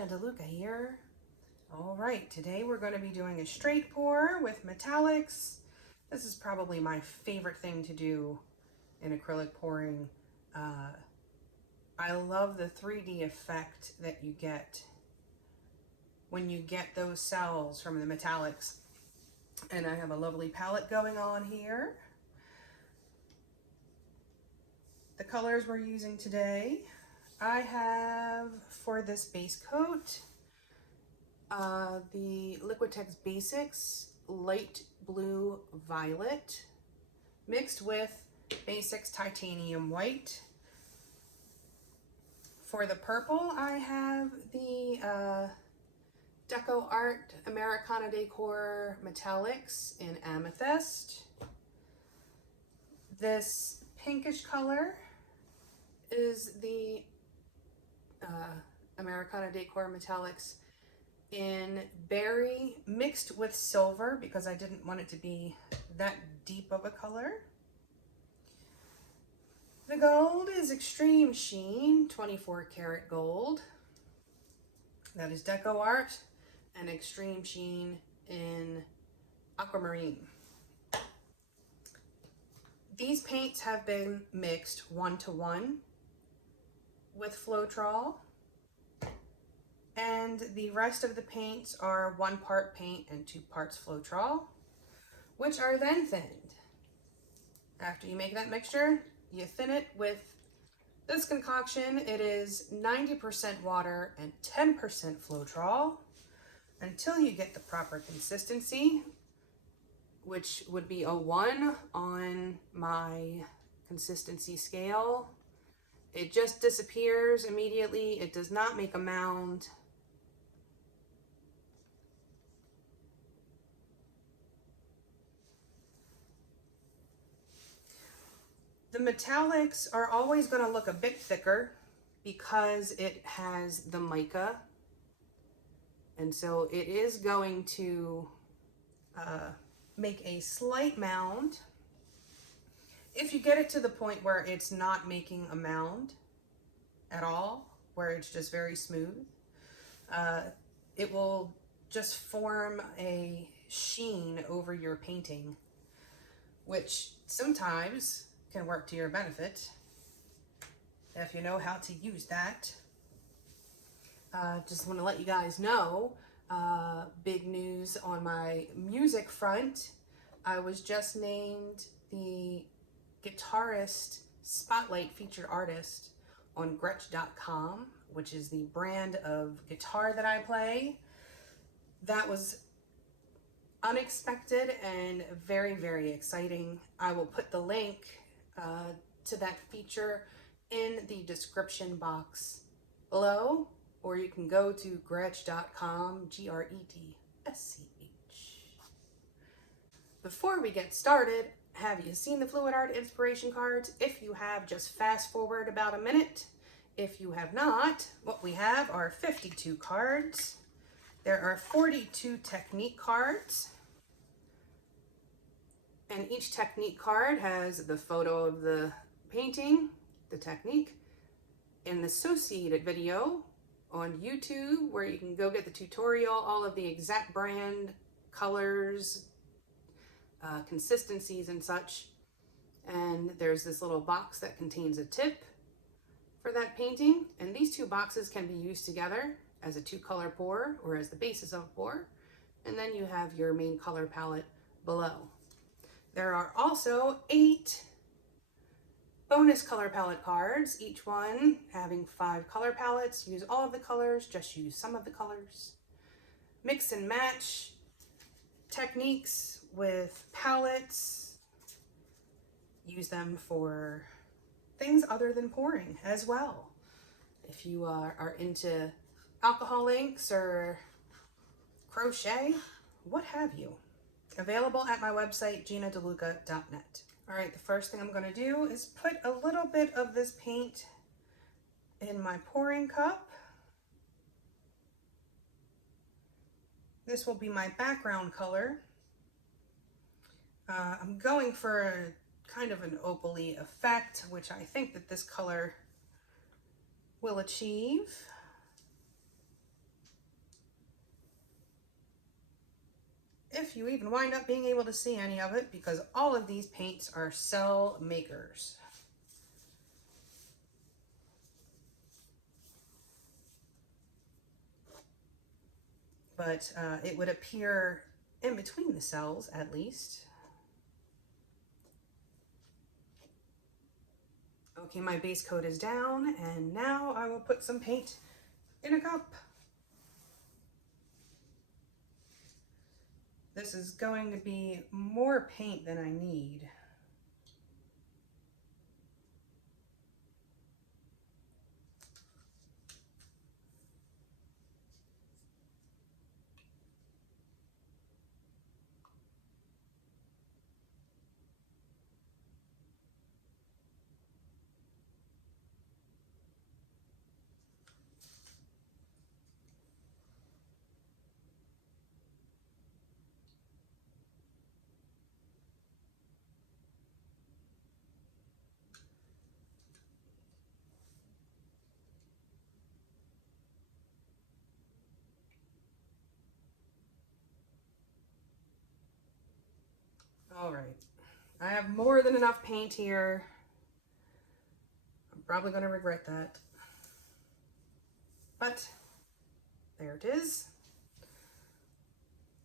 Gina DeLuca here. All right, today we're going to be doing a straight pour with metallics. This is probably my favorite thing to do in acrylic pouring. I love the 3D effect that you get when you get those cells from the metallics. And I have a lovely palette going on here. The colors we're using today, I have for this base coat, the Liquitex Basics Light Blue Violet mixed with Basics Titanium White. For the purple, I have the DecoArt Americana Decor Metallics in Amethyst. This pinkish color is the Americana Decor Metallics in berry mixed with silver because I didn't want it to be that deep of a color. The gold is Extreme Sheen 24 karat gold. That is DecoArt and Extreme Sheen in Aquamarine. These paints have been mixed 1-to-1 with Floetrol, and the rest of the paints are 1 part paint and 2 parts Floetrol, which are then thinned. After you make that mixture, you thin it with this concoction. It is 90% water and 10% Floetrol until you get the proper consistency, which would be a 1 on my consistency scale. It just disappears immediately. It does not make a mound. The metallics are always going to look a bit thicker because it has the mica. And so it is going to make a slight mound. If you get it to the point where it's not making a mound at all, where it's just very smooth, it will just form a sheen over your painting, which sometimes can work to your benefit if you know how to use that. Just want to let you guys know, big news on my music front. I was just named the Guitarist Spotlight Featured Artist on Gretsch.com, which is the brand of guitar that I play. That was unexpected and very, very exciting. I will put the link to that feature in the description box below, or you can go to Gretsch.com, Gretsch. Before we get started, have you seen the Fluid Art inspiration cards? If you have, just fast forward about a minute. If you have not, what we have are 52 cards. There are 42 technique cards. And each technique card has the photo of the painting, the technique, an associated video on YouTube where you can go get the tutorial, all of the exact brand, colors, consistencies and such. And there's this little box that contains a tip for that painting. And these two boxes can be used together as a 2-color pour or as the basis of a pour. And then you have your main color palette below. There are also 8 bonus color palette cards, each one having 5 color palettes. Use all of the colors, just use some of the colors. Mix and match techniques with palettes. Use them for things other than pouring as well. If you are into alcohol inks or crochet, what have you. Available at my website, ginadeluca.net. All right, the first thing I'm going to do is put a little bit of this paint in my pouring cup. This will be my background color. I'm going for a kind of an opal-y effect, which I think that this color will achieve. if you even wind up being able to see any of it, because all of these paints are cell makers. But it would appear in between the cells at least. Okay, my base coat is down, and now I will put some paint in a cup. This is going to be more paint than I need. All right, I have more than enough paint here. I'm probably going to regret that. But there it is.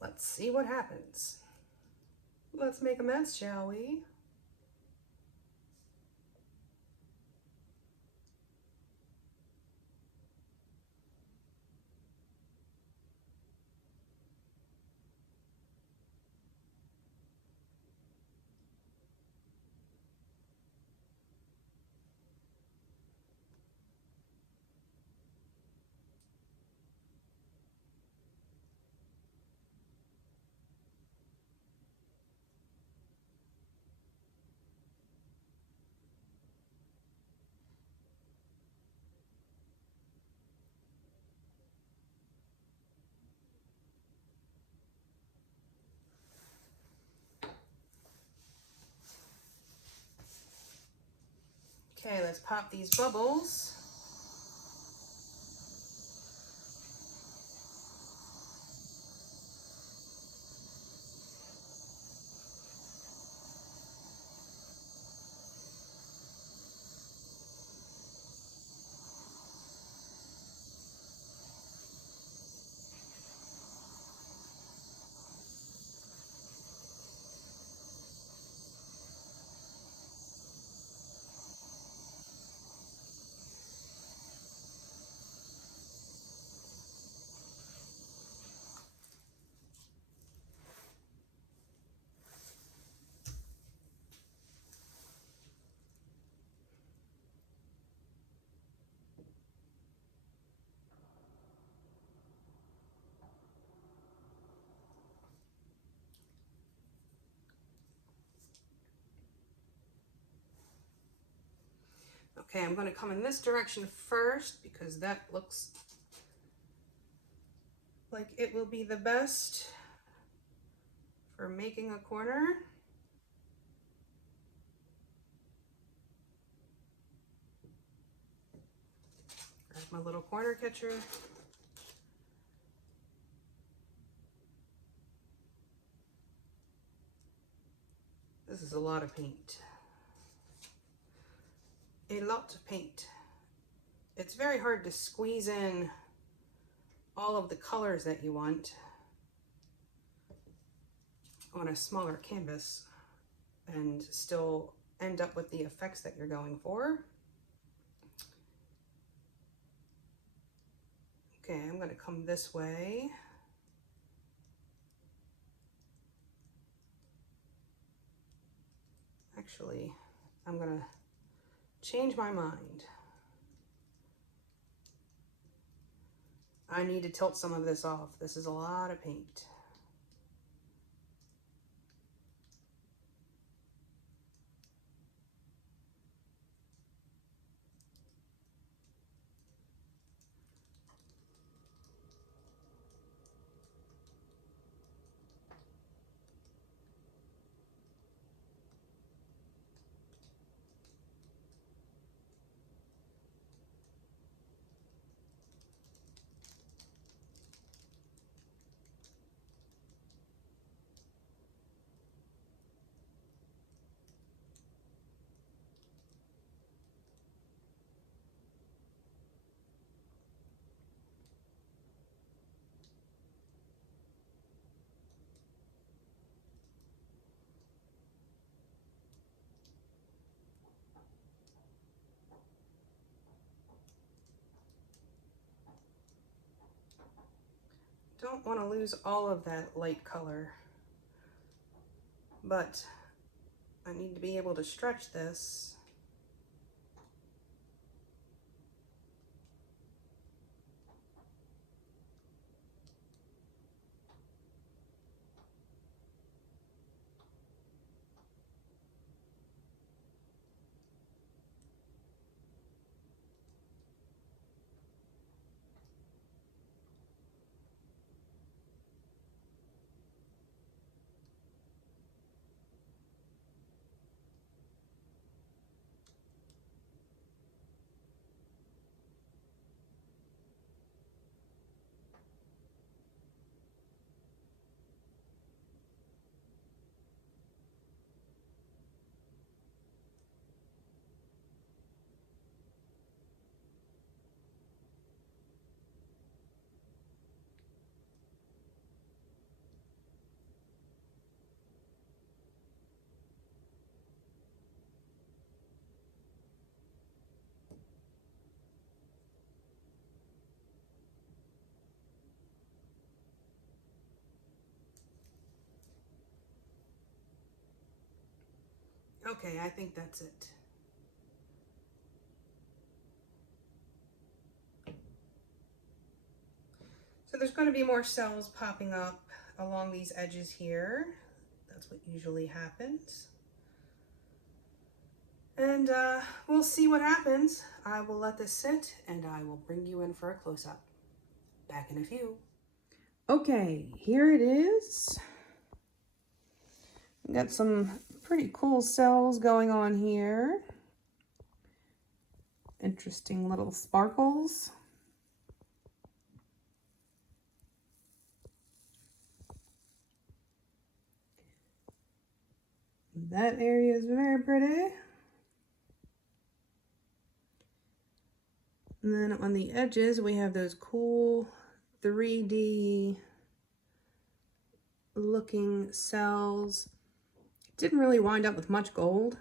Let's see what happens. Let's make a mess, shall we? Okay, let's pop these bubbles. Okay, I'm going to come in this direction first because that looks like it will be the best for making a corner. Grab my little corner catcher. This is a lot of paint. A lot of paint. It's very hard to squeeze in all of the colors that you want on a smaller canvas and still end up with the effects that you're going for. Okay, I'm going to come this way. Actually, I'm going to change my mind. I need to tilt some of this off. This is a lot of paint. don't want to lose all of that light color, but I need to be able to stretch this. Okay, I think that's it. So there's going to be more cells popping up along these edges here. That's what usually happens. And we'll see what happens. I will let this sit and I will bring you in for a close-up. Back in a few. Okay, here it is. We've got some pretty cool cells going on here. Interesting little sparkles. That area is very pretty. And then on the edges, we have those cool 3D looking cells. Didn't really wind up with much gold.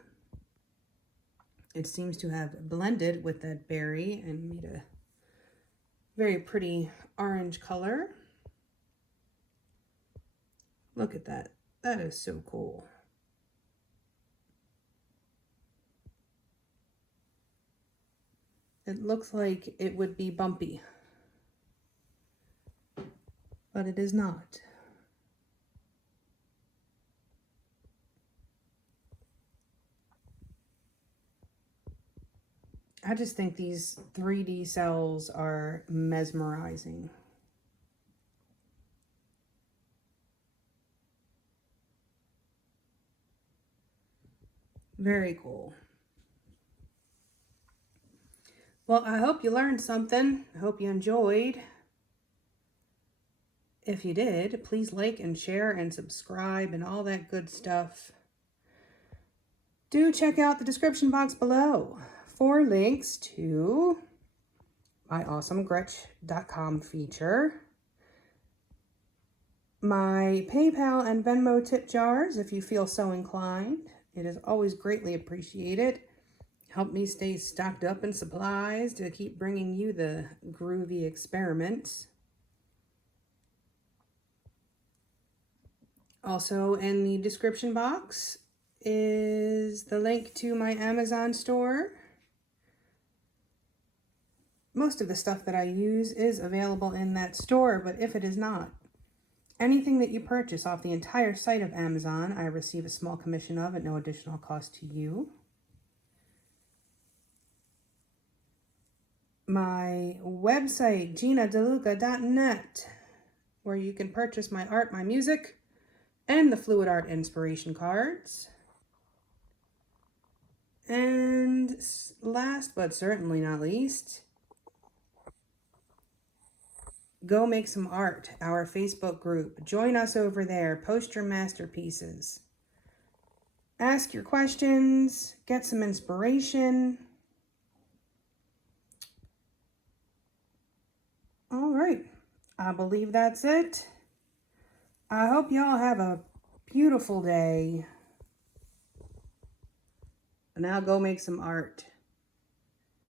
It seems to have blended with that berry and made a very pretty orange color. Look at that. That is so cool. It looks like it would be bumpy, but it is not. I just think these 3D cells are mesmerizing. Very cool. Well, I hope you learned something. I hope you enjoyed. If you did, please like and share and subscribe and all that good stuff. Do check out the description box below for links to my awesomegretsch.com feature, my PayPal and Venmo tip jars if you feel so inclined. It is always greatly appreciated. Help me stay stocked up in supplies to keep bringing you the groovy experiments. Also in the description box is the link to my Amazon store. Most of the stuff that I use is available in that store, but if it is not, anything that you purchase off the entire site of Amazon, I receive a small commission of at no additional cost to you. My website, GinaDeLuca.net, where you can purchase my art, my music, and the fluid art inspiration cards. And last but certainly not least, Go Make Some Art, our Facebook group. Join us over there. Post your masterpieces. Ask your questions. Get some inspiration. All right. I believe that's it. I hope y'all have a beautiful day. And now go make some art.